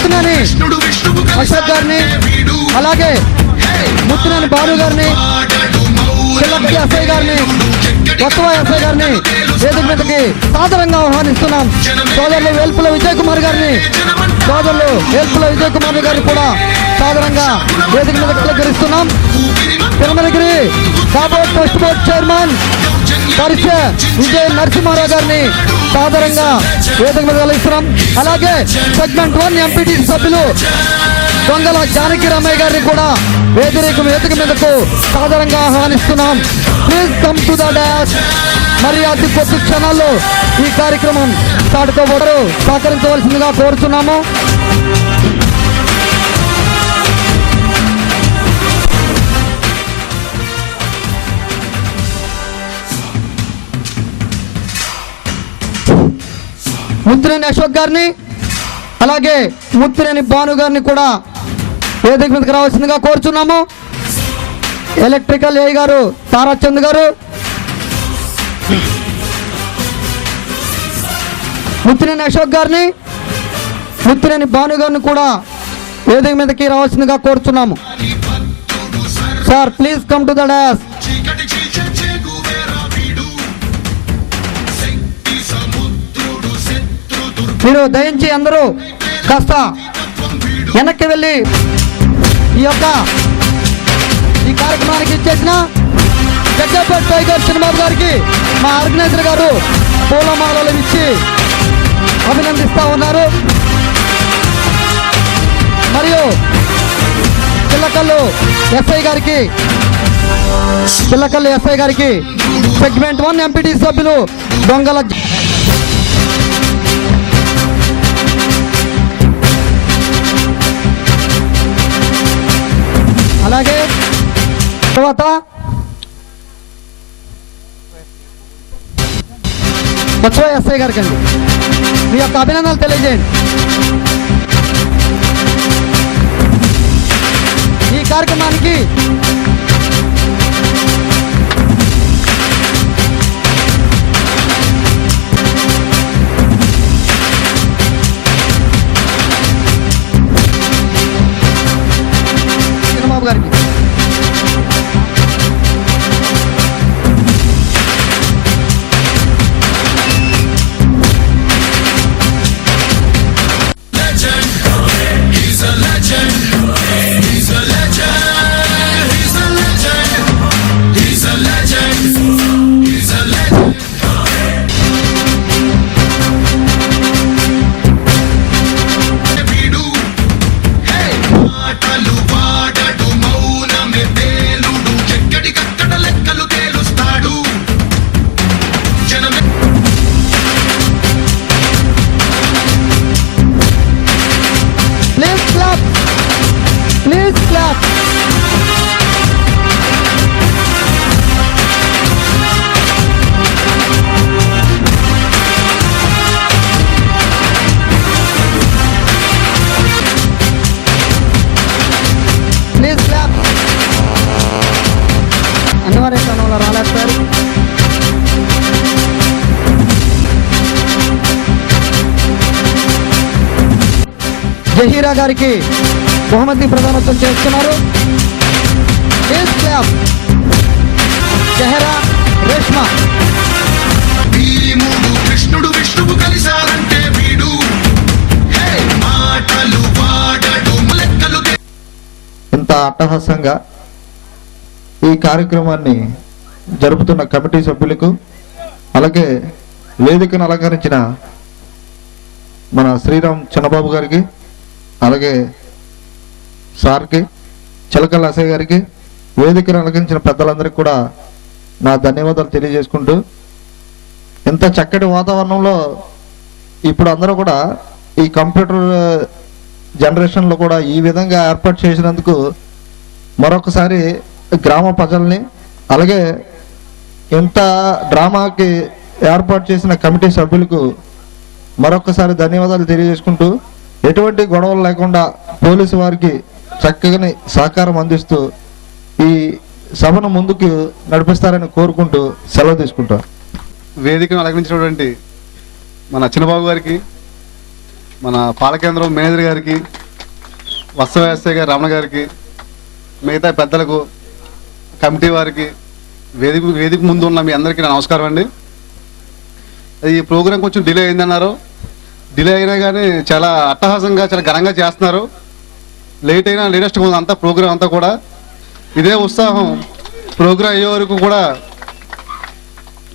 ముత్తునేని అశోక్ గారిని, అలాగే ముత్తునేని భాను గారిని, చిల్లపల్లి ఎస్ఐ గారిని, కొత్తవ ఎస్ఐ గారిని వేదిక మీదకి సాదరంగా ఆహ్వానిస్తున్నాం. సోదరులు వేల్పుల విజయ్ కుమార్ గారిని, సోదరులు వేల్పుల విజయ్ కుమార్ గారిని కూడా సాదరంగా వేదిక మీద అలంకరిస్తున్నాం. తిరుమలగిరి కాబోర్డ్ ట్రస్ట్ బోర్డ్ చైర్మన్ పరిచయ విజయ్ నరసింహారావు గారిని సాదరంగా వేదిక మీద కలిస్తున్నాం. అలాగే సెగ్మెంట్ 1 ఎంపీటీ సభ్యులు దొంగల జానకి రామయ్య గారిని కూడా వేదిక మీదకు సాదరంగా ఆహ్వానిస్తున్నాం. Please come to the dash. మరి అతి కొద్ది క్షణాల్లో ఈ కార్యక్రమం స్టార్ట్ కాబోతారు, సహకరించవలసిందిగా కోరుతున్నాము. ముత్తునేని అశోక్ గారిని, అలాగే ముత్తునేని భాను గారిని కూడా వేదిక మీదకి రావాల్సిందిగా కోరుచున్నాము. ఎలక్ట్రికల్ ఏ గారు తారాచంద్ గారు, ముత్తునేని అశోక్ గారిని, ముత్తునేని భాను గారిని కూడా వేదిక మీదకి రావాల్సిందిగా కోరుచున్నాము. Sir please come to the dash. మీరు దయించి అందరూ కాస్త వెనక్కి వెళ్ళి ఈ కార్యక్రమానికి ఇచ్చేసిన జగ్గపేట టైగర్ చంద్రబాబు గారికి మా ఆర్గనైజర్ గారు పూలమాలలు ఇచ్చి అభినందిస్తూ ఉన్నారు. మరియు చిల్లకల్లు ఎస్ఐ గారికి సెగ్మెంట్ 1 ఎంపీటీ సభ్యులు దొంగల అలాగే తర్వాత కొత్తవ ఎస్ఐ గారికి అండి మీ యొక్క అభినందనలు తెలియజేయండి. ఈ కార్యక్రమానికి చంద్రబాబు గారికి జహీరా గారికి బహుమతి ప్రదానోత్సవం చేస్తున్నారు. జహరా రేష్మా కృష్ణుడు విష్ణువు కలిసారంటే వీడు మాటలు పాడడు లెక్కలు. ఇంత అట్టహాసంగా ఈ కార్యక్రమాన్ని జరుపుతున్న కమిటీ సభ్యులకు, అలాగే వేదికను అలంకరించిన మన శ్రీరామ్ చంద్రబాబు గారికి, అలాగే సార్కి, చిలకల్ అసయ్య గారికి, వేదికను అలంకరించిన పెద్దలందరికీ కూడా నా ధన్యవాదాలు తెలియజేసుకుంటూ, ఇంత చక్కటి వాతావరణంలో ఇప్పుడు అందరూ కూడా ఈ కంప్యూటర్ జనరేషన్లో కూడా ఈ విధంగా ఏర్పాటు చేసినందుకు మరొకసారి గ్రామ ప్రజల్ని, అలాగే ఇంత డ్రామాకి ఏర్పాటు చేసిన కమిటీ సభ్యులకు మరొకసారి ధన్యవాదాలు తెలియజేసుకుంటూ, ఎటువంటి గొడవలు లేకుండా పోలీసు వారికి చక్కగా సహకారం అందిస్తూ ఈ సభను ముందుకు నడిపిస్తారని కోరుకుంటూ సెలవు తీసుకుంటాం. వేదికను అలంకరించినటువంటి మన చిన్నబాబు గారికి, మన పాలకేంద్రం మేనేజర్ గారికి, వత్సవ ఎస్ఐ గారి రమణ గారికి, మిగతా పెద్దలకు, కమిటీ వారికి, వేదిక ముందు ఉన్న మీ అందరికీ నా నమస్కారం అండి. ఈ ప్రోగ్రాం కొంచెం డిలే అయిందన్నారు. డిలే అయినా కానీ చాలా అట్టహాసంగా, చాలా ఘనంగా చేస్తున్నారు. లేట్ అయినా లేటెస్ట్గా ఉంది అంతా ప్రోగ్రాం అంతా కూడా. ఇదే ఉత్సాహం ప్రోగ్రాం అయ్యే వరకు కూడా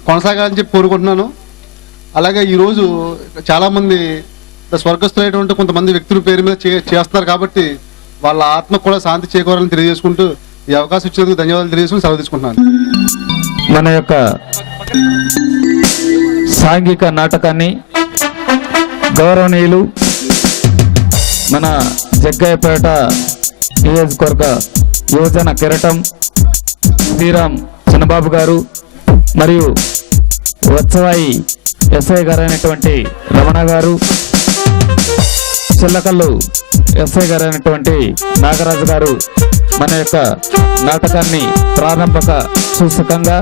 కొనసాగాలని చెప్పి కోరుకుంటున్నాను. అలాగే ఈరోజు చాలామంది స్వర్గస్థులైనటువంటి కొంతమంది వ్యక్తుల పేరు మీద చేస్తున్నారు కాబట్టి వాళ్ళ ఆత్మకు కూడా శాంతి చేకూరాలని తెలియజేసుకుంటూ ఈ అవకాశం ఇచ్చేందుకు ధన్యవాదాలు తెలియజేసుకుని సెలవు తీసుకుంటున్నాను. మన యొక్క సాంఘిక నాటకాన్ని గౌరవనీయులు మన జగ్గయ్యపేట నియోజకవర్గ యువజన కిరటం శ్రీరామ్ చిన్నబాబు గారు మరియు వత్సవాయి ఎస్ఐ గారు అయినటువంటి రమణ గారు, చిల్లకల్లు ఎస్ఐ గారు అయినటువంటి నాగరాజు గారు మన యొక్క నాటకాన్ని ప్రారంభక సూచకంగా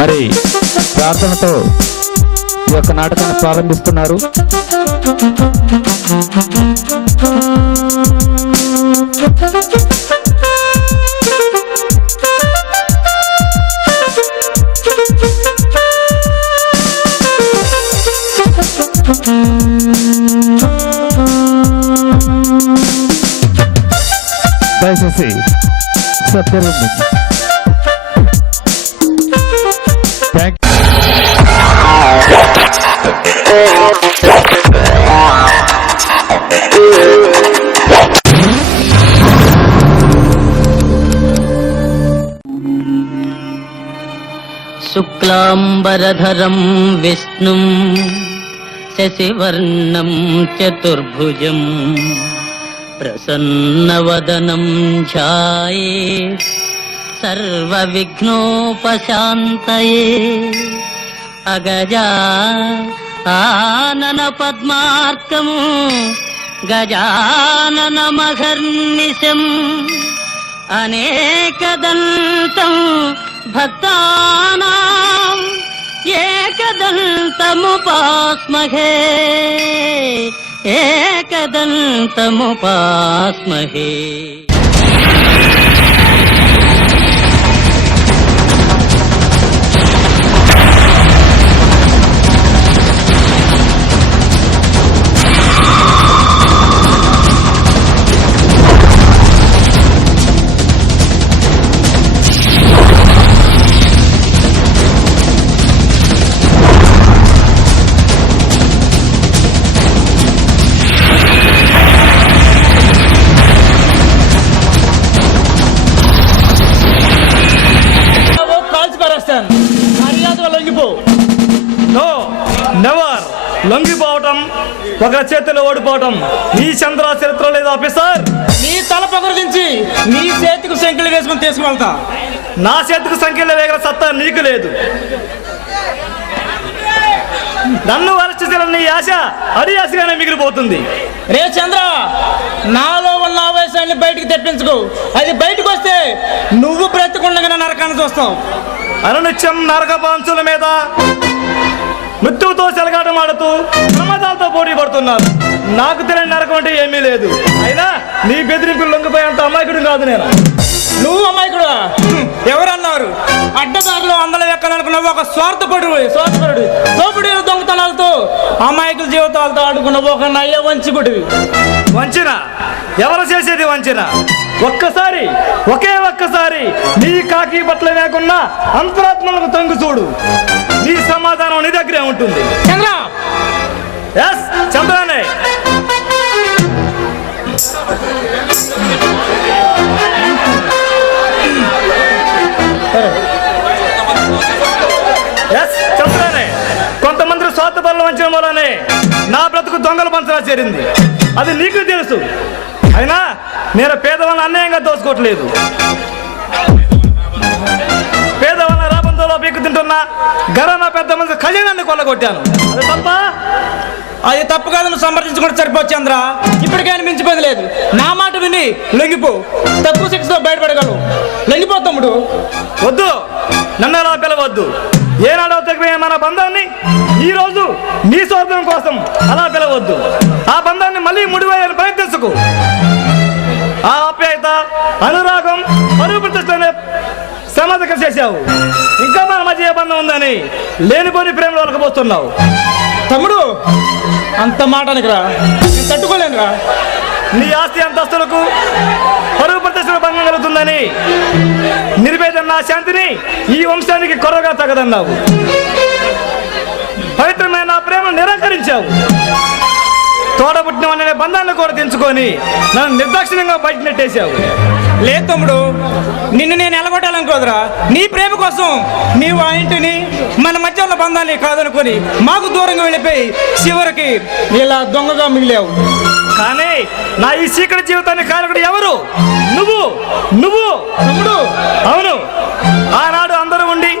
మరి ప్రార్థనతో ఈ యొక్క నాటకాన్ని ప్రారంభిస్తున్నారు. దయచేసి సత్యం థ్యాంక్ శుక్లాంబరధరం విష్ణుం శశివర్ణం చతుర్భుజం ప్రసన్నవదనం ధ్యాయేత్ సర్వవిఘ్నోపశాంతయే. అగజా ఆనన పద్మార్కం గజాననమహర్నిశం అనేకదంతం భక్తానాం ఏకదంతముపాస్మహే ఏకదంతముపాస్మహే. లొంగిపోవటం, ఒకరి చేతిలో ఓడిపోవటం నీ చంద్ర చరిత్ర లేదు ఆఫీసర్. నీ తల పగరదించి నీ చేతికి సంఖ్యలు వేసుకుని తీసుకువెళ్తా. నా చేతికి సంఖ్యలు వేగల సత్తా నీకు లేదు. నన్ను అరెస్ట్ చేయాలని నీ ఆశ అడియాసగానే మిగిలిపోతుంది. రే చంద్ర, నాలో ఉన్న ఆవేశాన్ని బయటికి తెప్పించుకో. అది బయటకు వస్తే నువ్వు బ్రతికుండగానే నరకాన్ని చూస్తావు. అనునిత్యం నరక పాంచుల మీద మృత్యువుతో చెలగాటమాడుతూ ప్రమాదాలతో పోటీ పడుతున్నారు. నాకు తెలియని నరకం అంటే ఏమీ లేదు. అయినా నీ బెదిరింపులు లొంగిపోయేంత అమాయకుడు కాదు నేను. నువ్వు అమాయకుడు ఎవరన్నారు? అడ్డదారిలో అందలం ఎక్కాలనుకున్నావు ఒక స్వార్థపరుడు. దోపిడీ దొంగతనాలతో అమాయకుల జీవితాలతో ఆడుకున్నావు ఒక నయ్య వంచికుడివి. వంచిన ఎవరు చేసేది వంచిన? ఒకే ఒక్కసారి నీ కాకి బట్టలు లేకున్నా అంతరాత్మలకు తొంగి చూడు. నీ సమాధానం నీ దగ్గరే ఉంటుంది. చంద్ర, ఎస్ చంద్రానే. ఎస్ చంద్రానే. కొంతమంది స్వార్థపరుల వంచన వల్లనే నా బ్రతుకు దొంగల పంచలా చేరింది. అది నీకు తెలుసు. అయినా నేను పేదవాళ్ళని అన్యాయంగా దోచుకోవట్లేదు. పేదవాళ్ళ రాబందులో పీకు తింటున్నా గరానా పెద్ద మంది కళ్యాణాన్ని కొల్లగొట్టాను. అది తప్ప? అది తప్పు కాదు. నువ్వు సమర్థించుకుంటే సరిపోవచ్చు చంద్ర. ఇప్పటికైనా మించిపోయింది లేదు. నా మాట విని లొంగిపో. తక్కువ శిక్షతో బయటపడగలవు. లొంగిపో తమ్ముడు. వద్దు, నన్ను అలా పిలవద్దు. ఏనాడో తగ్గిపోయిన మన బంధాన్ని ఈ రోజు నీ స్వార్థం కోసం అలా పిలవద్దు. ఆ బంధాన్ని మళ్ళీ ముడివేయాలని ప్రయత్నించకు. ఆ ఆప్యాయత, అనురాగం, పరుగు ప్రతిష్టనే సమాధకం చేశావు. ఇంకా మన మధ్య ఏ బంధం ఉందని లేనిపోని ప్రేమలో వలకపోతున్నావు. తమ్ముడు, అంత మాటనికిరా, నేను తట్టుకోలేనురా. నీ ఆస్తి అంతస్తులకు పరుగు ప్రతిష్టల భంగం కలుగుతుందని నిర్వేదన శాంతిని ఈ వంశానికి కొరగా తగదన్నావు. పవిత్రమైన ప్రేమను నిరాకరించావు. తోడబుట్టిన అనే బంధాలను కూడా తెంచుకొని నన్ను నిర్దాక్షిణ్యంగా బయట నెట్టేశావు. లేదు తమ్ముడు, నిన్ను నేను ఎలగొట్టాలనుకోదురా. నీ ప్రేమ కోసం నీవు ఆ ఇంటిని, మన మధ్య ఉన్న బంధాన్ని కాదనుకొని మాకు దూరంగా వెళ్ళిపోయి చివరికి ఇలా దొంగగా మిగిలావు. కానీ నా ఈ చీకటి జీవితాన్ని కారకుడు ఎవరు? నువ్వు. నువ్వు తమ్ముడు, అవును. ఆనాడు అందరూ ఉండి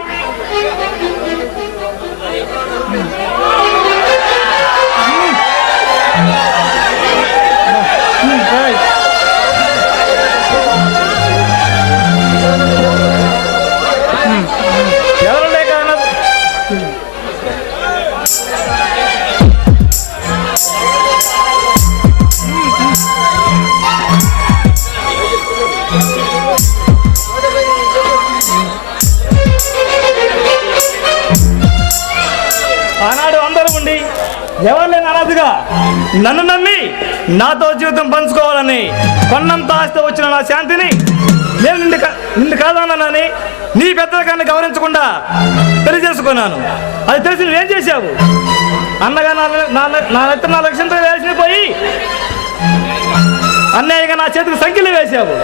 ఎవరు లేక ఆనాడు అందరూ ఉండి ఎవరు లేని అనాథగా నన్ను నమ్మి నాతో జీవితం పంచుకోవాలని కొన్నంత ఆస్తి వచ్చిన నా శాంతిని నేను నిన్ను కాదన్నానని నీ పెద్దరికాన్ని గౌరవించకుండా పెళ్లి చేసుకున్నాను. అది తెలిసి నువ్వేం చేశావు? అన్నగా నా నెత్త నా లక్ష్యంతో వేసిపోయి అన్నయ్యగా నా చేతికి సంఖ్యలు వేశావు.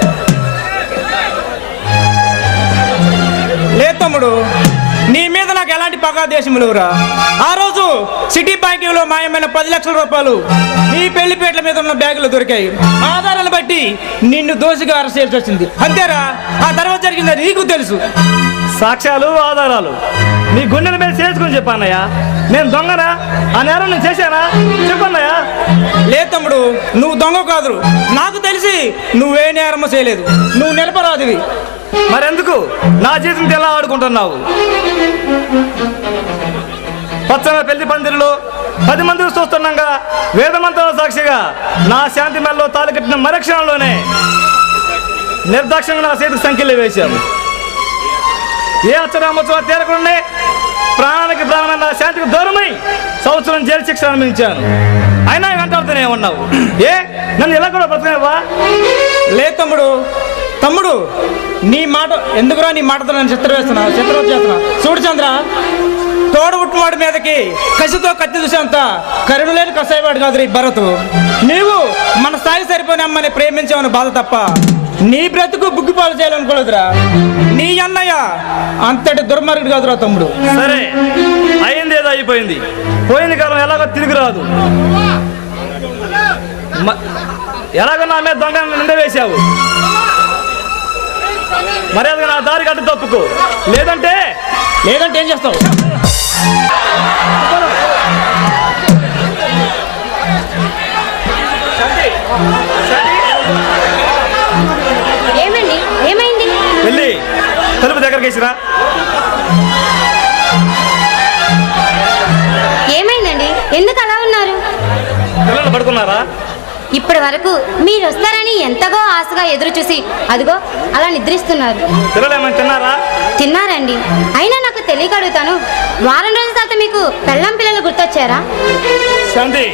లేదు తమ్ముడు, నీ మీద నాకు ఎలాంటి పగా దేశం లేవురా. ఆ రోజు సిటీ బ్యాంకింగ్ లో మాయమైన 10 లక్షల రూపాయలు నీ పెళ్లిపేటల మీద ఉన్న బ్యాగులు దొరికాయి. ఆధారాలను బట్టి నిన్ను దోషిగా అరెస్ట్ చేయాల్సి వచ్చింది. అంతేరా, ఆ తర్వాత జరిగిందని నీకు తెలుసు. సాక్ష్యాలు, ఆధారాలు నీ గుండెల మీద చేసుకుని చెప్పన్నయ్యా. నేను దొంగనా? ఆ నేరం నేను చేశానా? చెప్పన్నయ్యా. లేదు తమ్ముడు, నువ్వు దొంగ కాదు. నాకు తెలిసి నువ్వే నేరము చేయలేదు. నువ్వు నిలపరాదివి. మరెందుకు నా జీవితంతో ఎలా ఆడుకుంటున్నావు? పచ్చన పెళ్లి పందిరిలో 10 మంది చూస్తుండగా వేదమంత్రాల సాక్షిగా నా శాంతి మెల్లో తాళి కట్టిన మరక్షణంలోనే నిర్దాక్షిణ్యంగా నా చేతికి సంఖ్యలు వేశావు. ఏ అచ్చరామోత్సవ తీరకుండానే ప్రాణానికి ప్రాణమైన నా శాంతికి దూరమై సంవత్సరం జైలు శిక్ష అనుభవించాను. అయినా వెంటాడుతూనే ఉన్నావు. నన్ను ఇలా కూడా బ్రతకనేవా? లేదు తమ్ముడు. తమ్ముడు, నీ మాట ఎందుకురా? నీ మాటతో నేను చిత్రవత చేస్తున్నా. చూడు చంద్ర, తోడబుట్టువాడి మీదకి కసితో కత్తి చూసేంత కరుణ లేని కసాయవాడు కాదు ఈ భరతు. నీవు మన స్థాయి సరిపోయిన అమ్మని ప్రేమించామని బాధ తప్ప నీ బ్రతుకు బుగ్గిపాలు చేయాలనుకోలేదురా. నీ అన్నయ్య అంతటి దుర్మార్గుడు కాదురా తమ్ముడు. సరే, అయింది ఏదో అయిపోయింది. పోయింది కాలం ఎలాగో తిరిగి రాదు. ఎలాగో నా మీద దొంగ నిందవేశావు. మర్యాదగా నా దారి కట్టు తప్పుకో. లేదంటే ఏం చేస్తావు? ఏమండి, ఏమైంది? వెళ్ళి తలుపు దగ్గరికి వేసిరా. ఏమైందండి? ఎందుకు అలా ఉన్నారు? పిల్లలు పడుకున్నారా? ఇప్పటి వరకు మీరు వస్తారని ఎంతగో ఆశగా ఎదురు చూసి అదిగో అలా నిద్రిస్తున్నారు. పిల్లలు ఏమైనా తిన్నారా? తిన్నారండి. అయినా నాకు తెలియక అడుగుతాను, వారం రోజుల తర్వాత మీకు పెళ్ళాం పిల్లలు గుర్తొచ్చారా? శాంతి,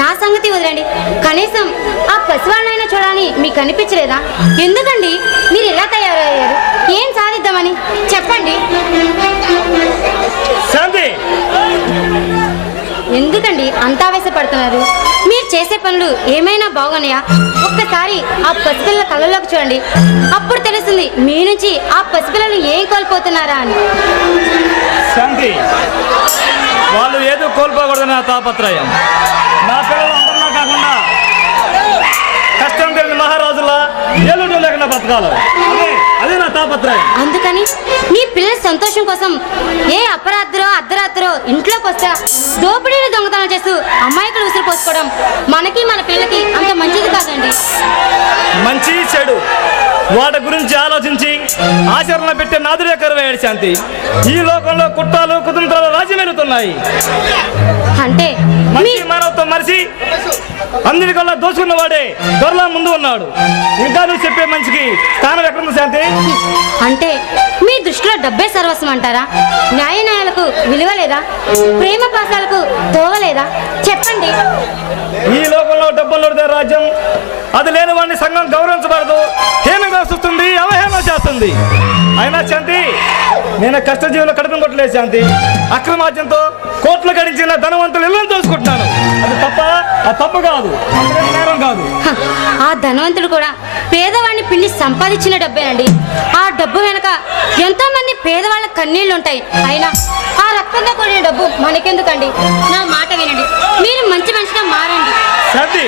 నా సంగతి వదిలేండి, కనీసం ఆ పసివాళ్ళైనా చూడాలని మీకు అనిపించలేదా? ఎందుకండి మీరు ఇలా తయారయ్యారు? ఏం సాధిద్దామని చెప్పండి. శాంతి, ఎందుకండి అంత ఆవేశపడుతున్నారు? మీరు చేసే పనులు ఏమైనా బాగున్నాయా? ఒక్కసారి ఆ పసిపిల్లల కళ్ళలోకి చూడండి. అప్పుడు తెలుస్తుంది మీ నుంచి ఆ పసిపిల్లలు ఏం కోల్పోతున్నారా అని. శాంతి, వాళ్ళు ఏదో కోల్పోకూడదని నా తాపత్రయం. నా పిల్లలు అందరిలా కాకుండా కష్టం తెలియని మహారాజులా ఏలుడు లేకుండా బ్రతకాలి. అదే నా తాపత్రయం. అందుకని మీ పిల్లల సంతోషం కోసం ఏ అర్ధరాత్రో ఇంట్లోకి వస్తా దోపిడీని దొంగతనం చేస్తూ అమ్మాయికులు ఉసురు పోసుకోవడం మనకి మన పిల్లలకి అంత మంచిది కాదండి. మంచి చెడు వాటి గురించి ఆలోచించి ఆచరణ పెట్టే నాదుడే కరువయ్యాడు శాంతి. ఈ లోకంలో కుట్రాలు కుతంత్రాలు రాజ్యమేలుతున్నాయి. అంటే మంచి మానవత్వం మరిచి అందరికల్లా దోచుకున్న వాడే దొరలా ముందు ఉన్నాడు. ఇంకా నువ్వు చెప్పే మంచికి స్థానం ఎక్కడుంది శాంతి? అంటే మీ దృష్టిలో డబ్బే సర్వస్వం అంటారా? న్యాయాలకు విలువ లేదా? ప్రేమ పాసాలకు తోవలేదా? చెప్పండి. ఈ లోకంలో డబ్బులు రాజ్యం, అది లేని వాడిని సంఘం గౌరవించబడదు, హేమంగా చూస్తుంది, అవహేళన చేస్తుంది. అయినా శాంతి, నేను కష్టజీవులు కడుపు కొట్టలేదు శాంతి. అక్రమార్జంతో కోట్లు గడించిన ధనవంతులు ఇళ్ళని తోసుకుంటున్నాను. అది తప్ప? అది తప్పు కాదు, నేరం కాదు. ఆ ధనవంతుడు కూడా పేదవాడిని పిండి సంపాదించిన డబ్బేనండి. ఆ డబ్బు వెనక ఎంతో మంది పేదవాళ్ళ కన్నీళ్లు ఉంటాయి. అయినా ఆ రక్తంతో కూడిన డబ్బు మనకెందుకండి? నా మాట వినండి, మీరు మంచి మనిషిగా మారండి. శాంతి,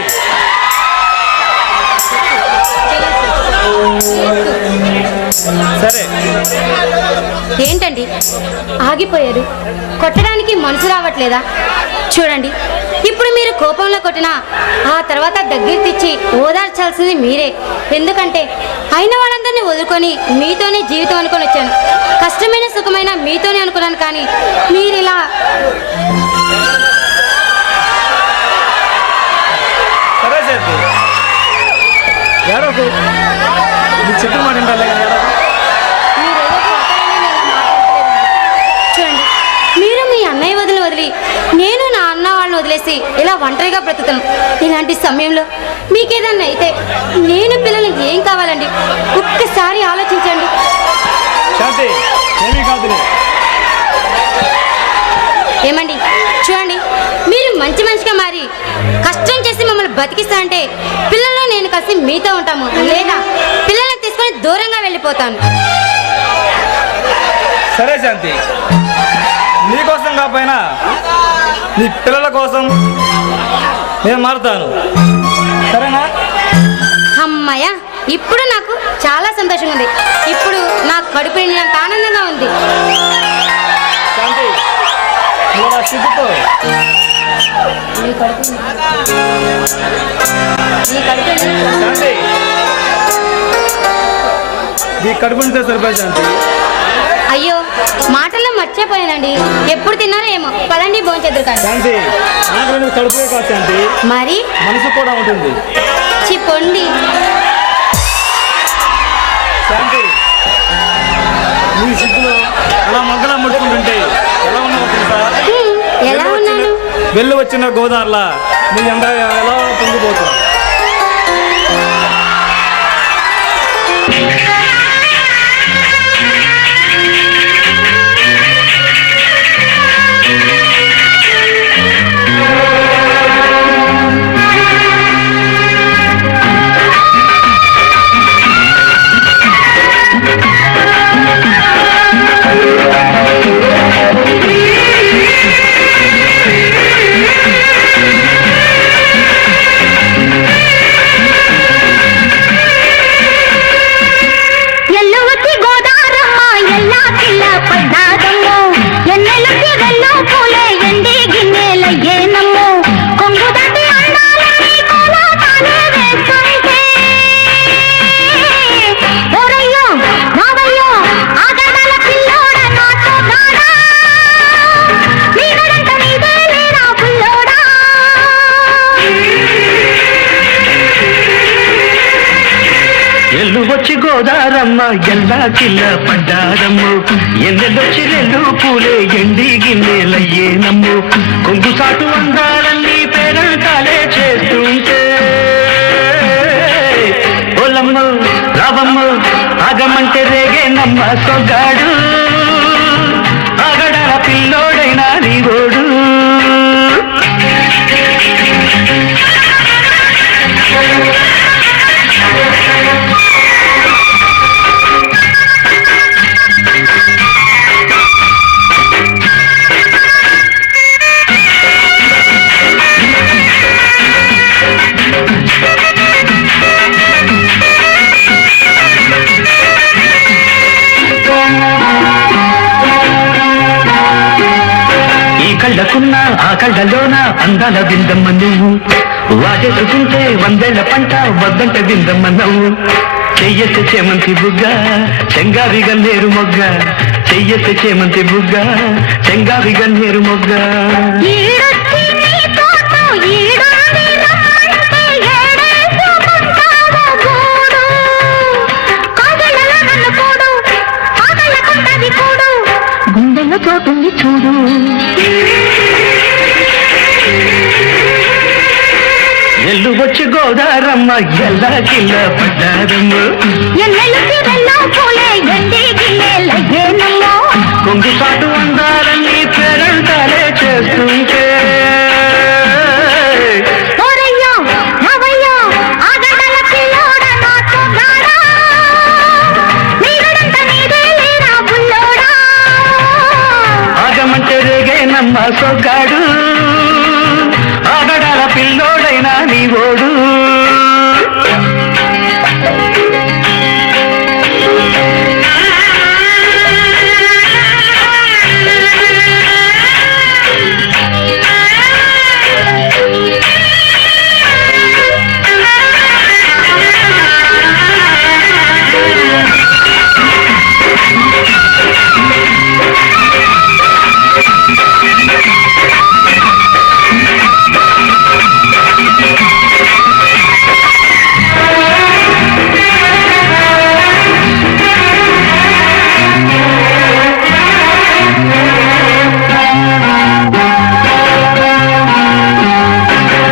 సరే. ఏంటండి ఆగిపోయారు? కొట్టడానికి మనసు రావట్లేదా? చూడండి, ఇప్పుడు మీరు కోపంలో కొట్టినా ఆ తర్వాత దగ్గర తెచ్చి ఓదార్చాల్సింది మీరే. ఎందుకంటే అయిన వాళ్ళందరినీ వదులుకొని మీతోనే జీవితం అనుకొని వచ్చాను. కష్టమైన సుఖమైన మీతోనే అనుకున్నాను. కానీ మీరిలా సరే శాంతి, ఏడవకు. నీకు చెప్పిన మాట ఉండాలి కానీ ఏడవకు. చూడండి, మీరు మీ అన్నయ్య వదిలి నేను నా అన్న వాళ్ళని వదిలేసి ఇలా ఒంటరిగా బ్రతుకుతాను. ఇలాంటి సమయంలో మీకేదన్నా అయితే నేను పిల్లలకి ఏం కావాలండి? ఒక్కసారి ఆలోచించండి. శాంతి, ఏమీ కాదులే. ఏమండి, చూడండి, మీరు మంచి మనిషిగా మారి కష్టం చేసి మమ్మల్ని బతికిస్తా అంటే పిల్లలు నేను కలిసి మీతో ఉంటాము, లేదా పిల్లల్ని తీసుకొని దూరంగా వెళ్ళిపోతాను. సరే శాంతి, నీకోసం కాకపోయినా నీ పిల్లల కోసం నేను మారుతాను. సరేనా? అమ్మయ్య, ఇప్పుడు నాకు చాలా సంతోషంగా ఉంది. ఇప్పుడు నా కడుపు నిండినంత ఆనందంగా ఉంది. శాంతి, నువ్వు నా సిగ్గుతో శాంతి, నీ కడుపు నిండితే సరిపోయి శాంతి. అయ్యో, మాటల్లో మర్చిపోయానండి. ఎప్పుడు తిన్నారో ఏమో. పదండి, భోంచేద్దరు కానీ. శాంతి, నాకు కడుపులే కాదు శాంతి, మరి మనసు కూడా ఉంటుంది. చిప్పండి. శాంతి, నీ సిగ్గులో అలా మగ్గలా ముడుకుంటుంటే ఎలా ఉన్నావు తెలుసా? ఎలా ఉన్నాను? వెళ్ళి వచ్చిన గోదావరిలా నీ ఎండ ఎలా పొంగిపోతావు. వచ్చి గోదారమ్మ ఎల్లా కిల్ల పడ్డారమ్ము ఎన్నెల్లొచ్చి రెండు పూలే ఎండి గిన్నెలయ్యేనమ్ము కొంగు సాటు అందాలన్నీ పేరంటాలే చేస్తుంటే ఓలమ్మ రావమ్మ ఆగమంటే రేగే నమ్మ సొగాడు ఆగడాల పిల్లోడైనా నీవోడు కళ్ళకున్న ఆ కళ్ళలోన అందాల విందమ్మ నువ్వు వాటేసుకుంటే వందేళ్ల పంట వద్దంట విందమ్మ నవ్వు చెయ్యెత్తి చేమంతి బుగ్గ చెంగావి గన్నేరు మొగ్గ చెయ్యెత్తి చేమంతి బుగ్గ చెంగావి గన్నేరు మొగ్గ ఈడొచ్చి నీ తోట ఈడుండి రమ్మంటే ఏడేసుకుంటావో గూడు. కాగళ్ళలో నన్ను కూడు, కాగళ్ళకుంటది కూడు, గుండెల్లో చోటుంది చూడు. ఎల్లు వచ్చి గోదారమ్మ ఎల్లా కిల్ల పడ్డారమ్మ ఎన్నెళ్ళు తీరెల్లో పూలే ఎండి గిన్నెలయ్యేనమ్మో. కొంగు చాటు అందాలన్నీ పేరంటాలే చేస్తుంటే ఓరయ్యో, రావయ్యో, ఆ గడ్డల పిల్లోడ నాతో గాడా. నీరుడంత నీదే లేరా బుల్లోడా. ఆగమంటే రేగేనమ్మ సొగ్గాడు ఆగడాల పిల్లోడైనా నీ ఓడు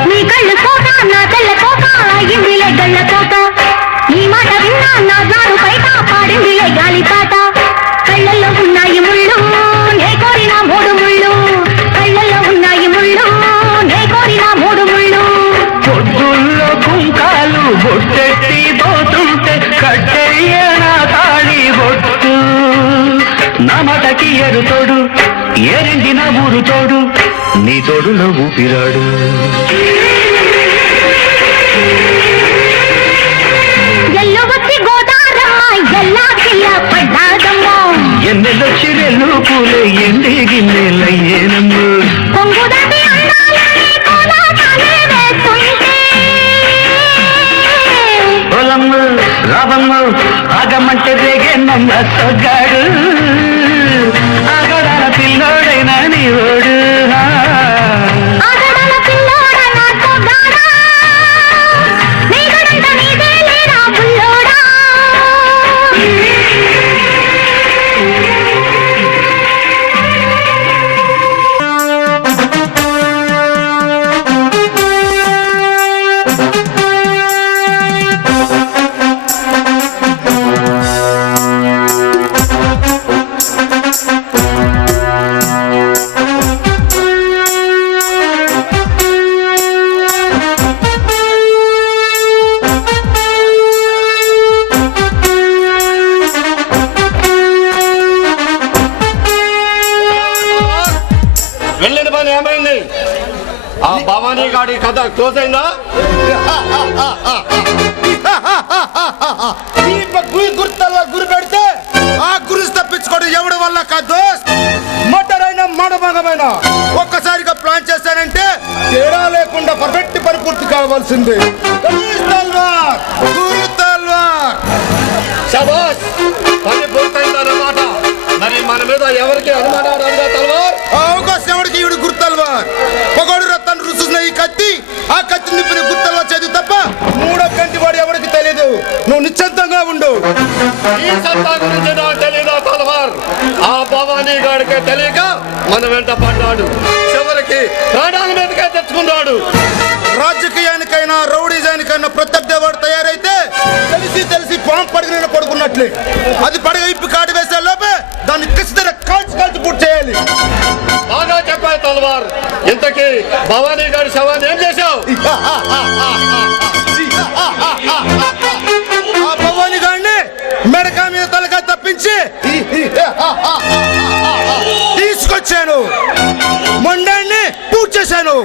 నీ కళ్ళు కోట నా తెల్ల కోట అయ్యిందిలే గళ్ళ కోట. నీ మాట విన్నా నా జారు బయట పాడిందిలే గాలి పాట. కళ్ళల్లో ఉన్నాయి ముళ్ళు నే కోరిన మూడు ముళ్ళు. కళ్ళల్లో ఉన్నాయి ముళ్ళు నే కోరిన మూడు ముళ్ళు. పొద్దుల్లో కుంకాలు బొట్టెట్టి పోతుంటే కట్టెయ్య నా తాళి బొట్టు నా మటకి ఎరుతోడు ఏరింది నా ఊరు తోడు నీ తోడులో ఊపిరాడు ఎల్లు వచ్చి గోదారమ్మ ఎల్లా కిల్ల పడ్డాదమ్మో. ఎన్నెల్లొచ్చి వెళ్ళు పూలే ఎండి గిన్నెలయ్యేనమ్మ పొంగుదాటి అందాలని కోలాటాలే వేస్తుంటే. పొలమ్మ రావమ్మ ఆగమంటే రేగేనమ్మ సొగ్గాడు ఆగడాల పిల్లోడైనా నీ ఓడు ఆగడాల పిల్లోడ నాతో గాడా. నీగుడంత నీదే లేరా బుల్లోడా. వెళ్ళిన పని ఏమైంది? ఆ భవానీ గాడి కథ క్లోజ్ అయిందా? గుర్తల్లా గురి పెడితే ఆ గురి తప్పించుకోవడం ఎవడి వల్ల కాదు. మటర్ అయినా మానభంగమైన ఒక్కసారిగా ప్లాన్ చేశానంటే తేడా లేకుండా పర్ఫెక్ట్ పని పూర్తి కావాల్సిందే. గురు తల్వార్ శబాష్, పని పూర్తయిందన్నమాట. మరి మన మీద ఎవరికి అనుమానాలు రాదుగా తల్వార్? ఆ అవకాశం ఎవరికి ఈవిడ గుర్తల్వార్. పొగడు రత్తాన్ని రుసున్న ఈ కత్తి ఆ కత్తి నిప్పిన గుర్తల్వా చేతి తప్ప మూడో కంటి వాడు ఎవరికి తెలియదు. నువ్వు నిశ్శబ్దంగా ఉండు. ఈ సత్తా గురించి నాకు తెలీదా తల్వార్? ఆ భవానీ గాడికే తెలియక మన వెంట పడ్డాడు. చివరికి ప్రాణాల మీదకే తెచ్చుకున్నాడు. రాజకీయానికైనా రౌడీజానికైనా ప్రత్యర్థివాడు తయారైతే తెలిసి పాము పడిగిన పడుకున్నట్లే. అది పడగ ఇప్పి కాటు వేసే లోపే దాన్ని ఖచ్చితంగా కాల్చి పూర్తి చేయాలి. బాగా చెప్పాయి తల్వార్. ఇంతకీ భవానీ గారి శవాన్ని ఏం చేశావు? ఆ భవాని గారిని మెడకా మీద తలకాయ తప్పించి తీసుకొచ్చాను. మొండాన్ని పూర్తి చేశాను.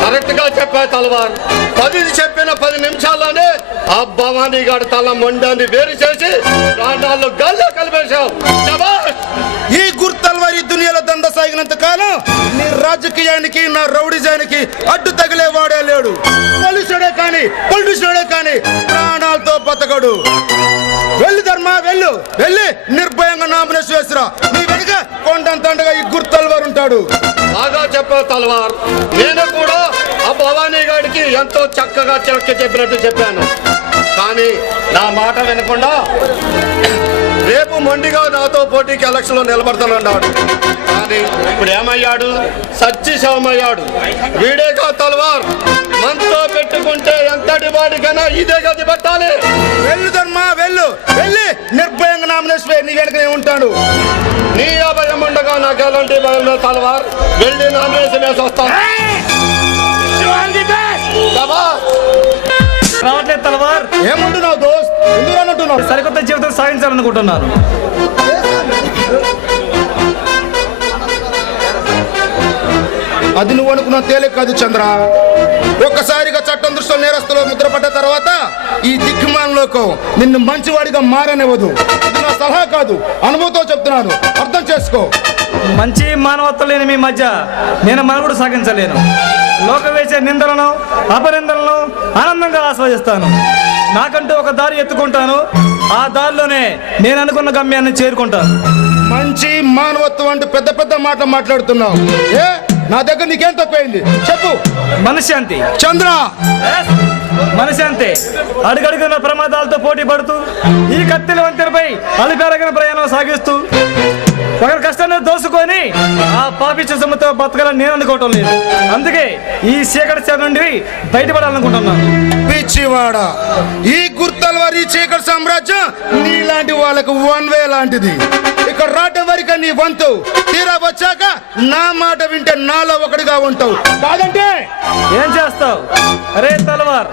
కరెక్ట్ గా చెప్పా తల్వార్. 10 చెప్పిన 10 నిమిషాల్లోనే ఆ భవానీ గారి తల మొండాన్ని వేరు చేసి ప్రాణాల్లో గాల్లో కలిపేశావు. శభాష్. ఈ గుర్తల్వారి దునియాలో దంద సాగినంత కాలం నీ రాజకీయానికి నా రౌడిజానికి అడ్డు తగిలేవాడే లేడు. పోలీసుడే కానీ పొలిటీషియడే కానీ ప్రాణాలతో బతకడు. వెళ్ళు ధర్మ, వెళ్ళు, వెళ్ళి నిర్భయంగా నామినేషన్ వేసిరా. నీ వెనుక కొండంతండగా ఈ గుర్తల్వారు ఉంటాడు. బాగా చెప్పావు తల్వార్. నేను కూడా ఆ భవానీ గారికి ఎంతో చక్కగా చిలక చెప్పినట్టు చెప్పాను. కానీ నా మాట వినకుండా రేపు మొండిగా నాతో పోటీకి ఎలక్షన్ లో నిలబడతానన్నాడు. కానీ ఇప్పుడు ఏమయ్యాడు? సచ్చి శవమయ్యాడు. వీడేగా తల్వార్. మనతో పెట్టుకుంటే ఎంతటి వాడికైనా ఇదే గది పట్టాలి. వెళ్ళు ధర్మ, వెళ్ళు, వెళ్ళి నిర్భయంగా నామినేషన్ వేయి. నీ వెనుకనే ఉంటాడు. నీ అభయం ఉండగా నాకు ఎలాంటి భయం లేదు తల్వార్. వెళ్ళి నామినేషన్ వేసి వస్తాను. రావట్లేదు తలవార్. ఏమంటున్నావు దోస్త్? ఎందుకు అంటున్నావు? సరికొత్త జీవితం సాగించాలనుకుంటున్నాను. అది నువ్వు అనుకున్న తేలిక కాదు చంద్ర. ఒక్కసారిగా చట్టం దృష్టిలో నేరస్తులు ముద్రపడ్డ తర్వాత ఈ దిక్కుమాల లోకం నిన్ను మంచివాడిగా మారనివ్వదు. ఇది నా సలహా కాదు, అనుభవంతో చెప్తున్నాను, అర్థం చేసుకో. మంచి మానవత్వం లేని మీ మధ్య నేను మనుగడ సాగించలేను. లోకం వేసే నిందలను అపనిందలను ఆనందంగా ఆస్వాదిస్తాను. నాకంటూ ఒక దారి ఎత్తుకుంటాను. ఆ దారిలోనే నేను అనుకున్న గమ్యాన్ని చేరుకుంటాను. మంచి మానవత్వం అంటూ పెద్ద పెద్ద మాటలు మాట్లాడుతున్నావు. ఏ నా దగ్గర నీకేం తప్పైంది చెప్పు. మనశ్శాంతి చంద్ర, మనశ్శాంతి అడుగడుగున ప్రమాదాలతో పోటీ పడుతూ ఈ కత్తిల వంతెనపై అలిపెరగిన ప్రయాణం సాగిస్తూ ఒకరి కష్టాన్ని దోసుకొని ఆ పాపిష్ట సొమ్ముతో బతకాలని నేను అనుకోవటం లేదు. అందుకే ఈ చీకటి సేవ నుండి బయటపడాలనుకుంటున్నాను. పిచ్చివాడ, ఈ గుర్తల్వారి చీకటి సామ్రాజ్యం నీలాంటి వాళ్ళకు వన్ వే లాంటిది. ఇక్కడ రావటం వరకు నీ వంతు, తీరా వచ్చాక నా మాట వింటే నాలో ఒకటిగా ఉంటావు. కాదంటే ఏం చేస్తావు? అరే తలవార్,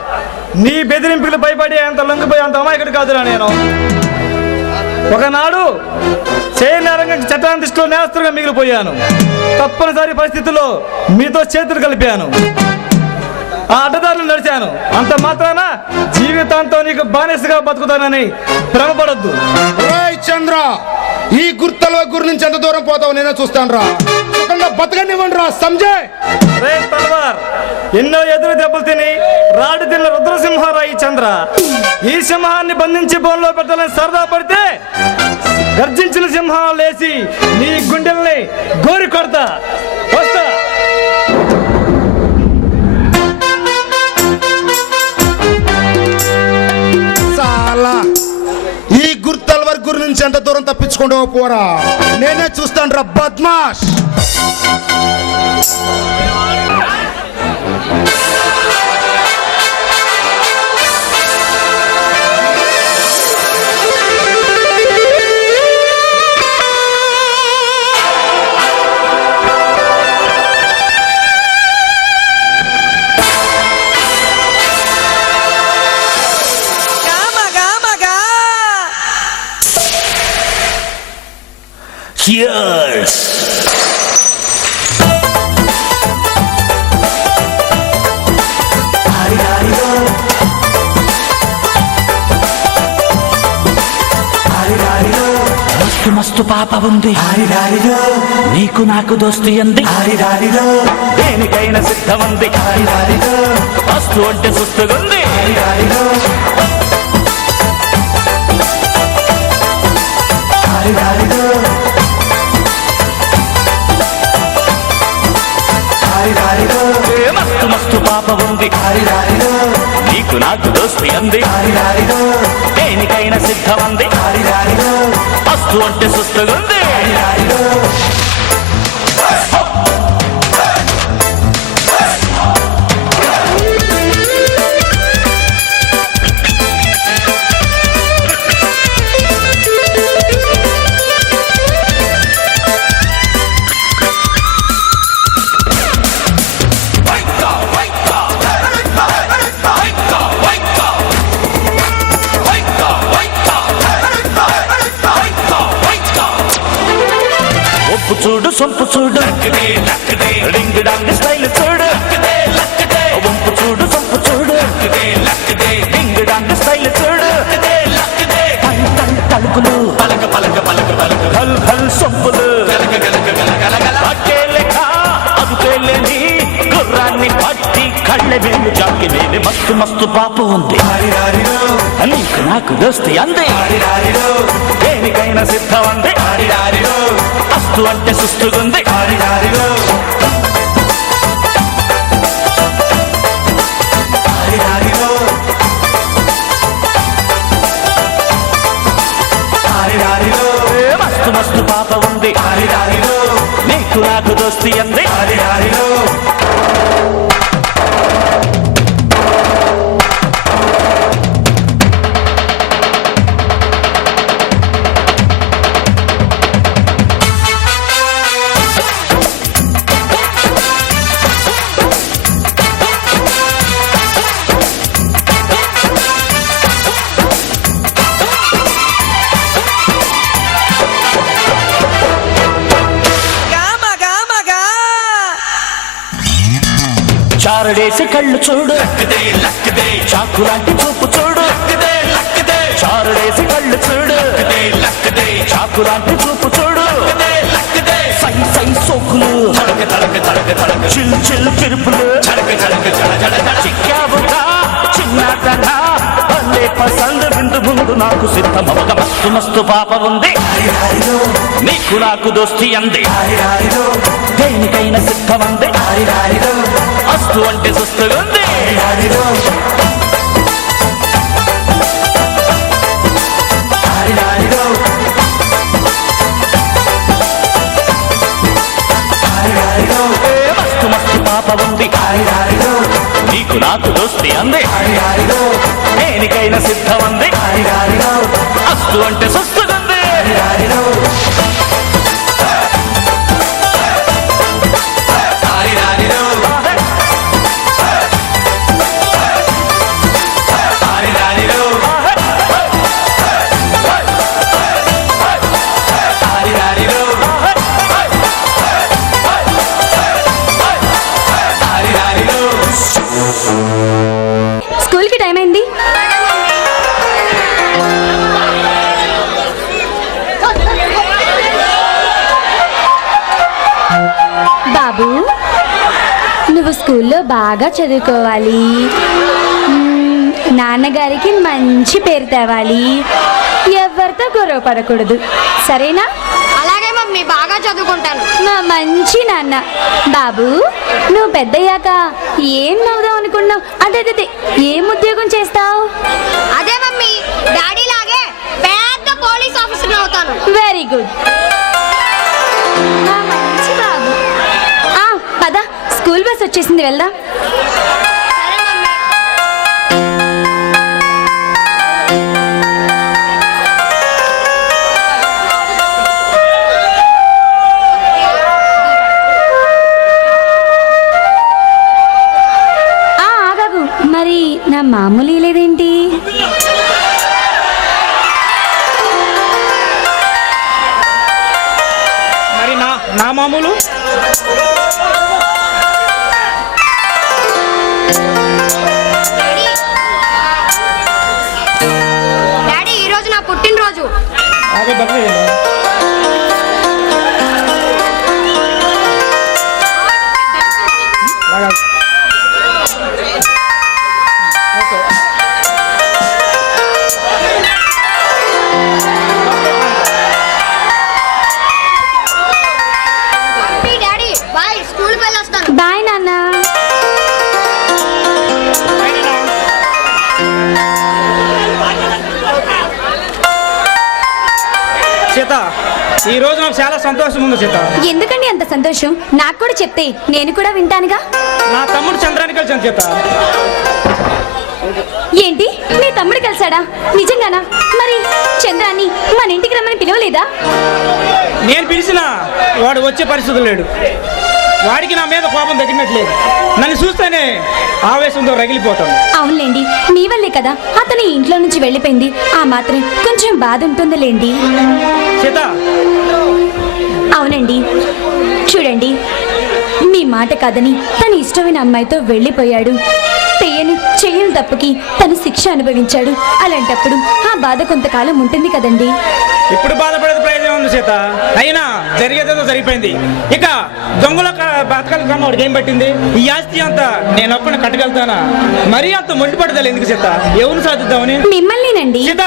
నీ బెదిరింపులు భయపడి అంత లొంగిపోయి అంత అమాయకుడు కాదురా నేను. ఒకనాడు చేయనారంగా చట్టాన్ని దృష్టిలో నేరస్తులుగా మిగిలిపోయాను. తప్పనిసరి పరిస్థితుల్లో మీతో చేతులు కలిపాను. ఆ అడ్డదారులు నడిచాను. అంత మాత్రాన జీవితాంతో నీకు బానిసగా బతుకుతానని భ్రమపడొద్దు. చంద్ర, ఈ గుర్తల గురి నుంచి ఎంత దూరం పోతావు నేనే చూస్తాను రా. బతకనివ్వండి రా, సంజయ్. రే తలవార్, ఎన్నో ఎదురు దెబ్బలు తిని రాడు తిన్న రుద్రసింహారా ఈ చంద్ర. ఈ సింహాన్ని బంధించి బోన్లో పెట్టాలని సరదా పడితే గర్జించిన సింహం లేచి నీ గుండెల్ని గోరి కొడతా. వస్తా. చాలా ఈ గుర్తల్వారి గురి నుంచి ఎంత దూరం తప్పించుకుంటూ పోరా, నేనే చూస్తాను రా బద్మాష్. Cheers! మస్తు మస్తు పాప ఉంది నీకు నాకు దోస్తి అంది దేనికైనా సిద్ధమంది మస్తు అంటే సుస్తుగుంది మస్తు మస్తు పాప ఉంది నీకు నాకు దోస్తి అంది దేనికైనా సిద్ధమంది మస్తు అంటే సుస్తుగుంది చూడు సొంపు చూడు రింగ్ డాంగ్ స్టైల్ చూడు వంపు చూడు సొంపు చూడు రింగ్ డాంగ్ స్టైల్ చూడు తలుపులు హల్ హల్ సొంపులు గుండె వేలు జాకి వేలి మస్తు మస్తు పాప ఉంది నీకు నాకు దోస్తి అందే దేనికైనా సిద్ధం అందే అస్తు అంటే సుస్తుగుంది మస్తు మస్తు పాప ఉంది నీకు నాకు దోస్తి అంది చారడేసి కళ్ళు చూడు చాకు లాంటి చూపు చూడు చారడేసి కళ్ళు చూడు చాకు లాంటి చూపు చూడు సై సై సోకులు చిల్ చిల్ పిరుపులు చిక్కావుగా చిన్నటనా భలే పసందు విందు ముందు నాకు సిద్ధమవగ మస్తు మస్తు పాప ఉంది నీకు నాకు దోస్తి అంది దేనికైనా సిద్ధమంది అస్తు అంటే సుస్తుగుంది మస్తు మస్తు పాప ఉంది నీకు నాకు దోస్తి అంది దేనికైనా సిద్ధమంది అస్తు అంటే సుస్తుగుంది స్కూల్కి టైం అయింది. బాబు నువ్వు స్కూల్లో బాగా చదువుకోవాలి, నాన్నగారికి మంచి పేరు తేవాలి, ఎవరితో గొడవ పడకూడదు, సరేనా? అలాగే మమ్మీ, బాగా చదువుకుంటాను. మా మంచి నాన్న. బాబు నువ్వు పెద్దయ్యాక ఏం అవుదాం అనుకున్నావు? అదే ఏం ఉద్యోగం చేస్తావు? అదే మమ్మీ, డాడీ లాగే పెద్ద పోలీస్ ఆఫీసర్ అవుతాను. Very good. మంచి బాబు. పద, స్కూల్ బస్ వచ్చేసింది, వెళ్దాం. మరి నా మామూలు లేదేంటి? మరి నా మామూలు డాడీ, ఈరోజు నా పుట్టినరోజు. డాడీ బాయ్, స్కూల్కి వెళ్ళొస్తాను. బాయ్ నాన్న. సీత, ఈ రోజు నాకు చాలా సంతోషం ఉంది సీత. ఎందుకండి అంత సంతోషం? నాకు కూడా చెప్తే నేను కూడా వింటానుగా. నా తమ్ముడు చంద్రాన్ని కలిసాను సీత. ఏంటి, మీ తమ్ముడు కలిసాడా? నిజంగానా? మరి చంద్రాన్ని మన ఇంటికి రమ్మని పిలవలేదా? నేను పిలిచినా వాడు వచ్చే పరిస్థితులు లేడు. వాడికి నా మీద కోపం తగ్గినట్లేదు. నన్ను చూస్తేనే ఆవేశంతో రగిలిపోతాను. అవునులేండి, మీ వల్లే కదా అతని ఇంట్లో నుంచి వెళ్ళిపోయింది. ఆ మాత్రం కొంచెం బాధ ఉంటుందిలేండి. సీత, అవునండి, చూడండి, మీ మాట కాదని తన ఇష్టమైన అమ్మాయితో వెళ్ళిపోయాడు. చేయని తప్పుకి తను శిక్ష అనుభవించాడు. అలాంటప్పుడు ఆ బాధ కొంతకాలం ఉంటుంది కదండి. ఇప్పుడు బాధపడేది ప్రయోజనం ఉంది సీత. అయినా జరిగేదేదో జరిగిపోయింది. ఇక దొంగల బతకాల క్రమం వాడికి ఏం పట్టింది? ఈ ఆస్తి అంతా నేను ఒక్కడిని కట్టగలుగుతానా? మరీ అంత మొండి పట్టుదల ఎందుకు సీత? ఎవరు సాధిద్దామని? మిమ్మల్నినండి. సీత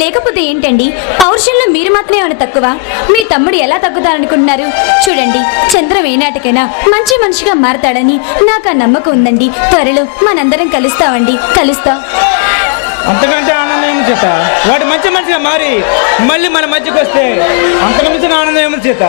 లేకపోతే ఏంటండి, పౌరుషంలో మీరు మాత్రమే ఏమైనా తక్కువ? మీ తమ్ముడు ఎలా తగ్గుతారనుకుంటున్నారు? చూడండి, చంద్రం ఏనాటికైనా మంచి మనిషిగా మారతాడని నాకు ఆ నమ్మకం ఉందండి. త్వరలో మనందరం కలుస్తామండి. కలుస్తాం. అంతకంటే ఆనందం ఏమి చేత? వాడు మంచి మనిషిగా మారి మళ్ళీ మన మధ్యకి వస్తే అంతకు మించిన ఆనందం ఏమి చేత?